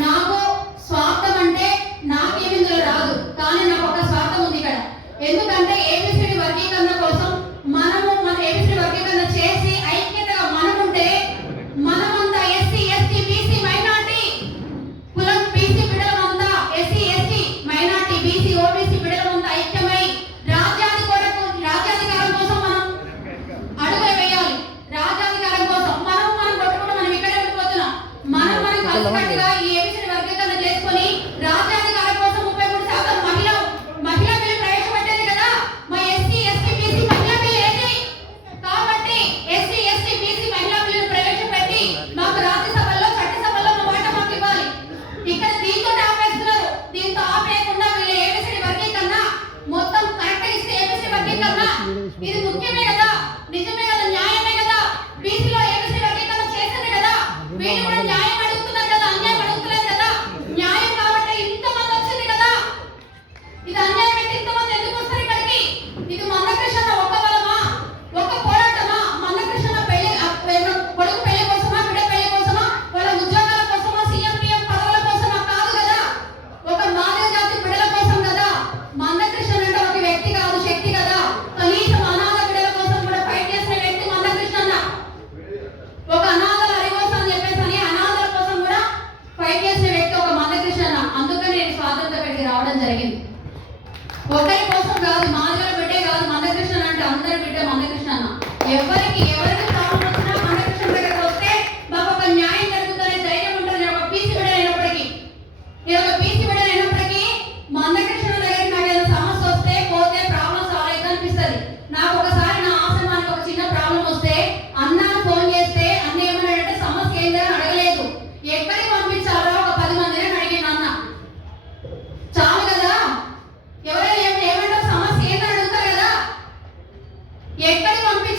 నాకు స్వార్థం అంటే నాకేమి రాదు. కానీ నాకు ఒక స్వార్థం ఉంది ఇక్కడ. ఎందుకంటే ఏబిసిడి వర్గీకరణ కోసం మనము మన ఏబిసిడి వర్గీకరణ చేసి ఐక్యతగా మనముంటే మనమంతా ఎస్సీ ఎస్టీ బీసీ మైనార్టీ కులం BC బిడ్డలమంతా SC ST minority BC OBC బిడ్డలమంతా ఐక్యమై రాజ్యాధి కొరకు రాజ్యాధికారం కోసం మనం అడుగు వేయాలి. రాజ్యాధికారం కోసం మనం మనం కొట్టుకుంటూ మనం ఇక్కడ వెళ్ళిపోతున్నాం మనం మనం కలిసికట్టుగా ఈ ఇది ముఖ్యమే కదా. ఒకరి కోసం కాదు మాధవ బిడ్డే కాదు మందకృష్ణ అంటే అందరి బిడ్డ మందకృష్ణ ఎవరికి ఎవరికి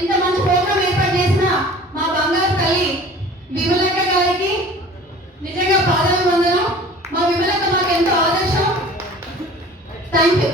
ఇంత మంచి ప్రోగ్రాం ఏర్పాటు చేసిన మా బంగారు తల్లి విమలక్క గారికి నిజంగా పాదాభివందనం. మా విమలక్క మాకు ఎంతో ఆదర్శం. Thank you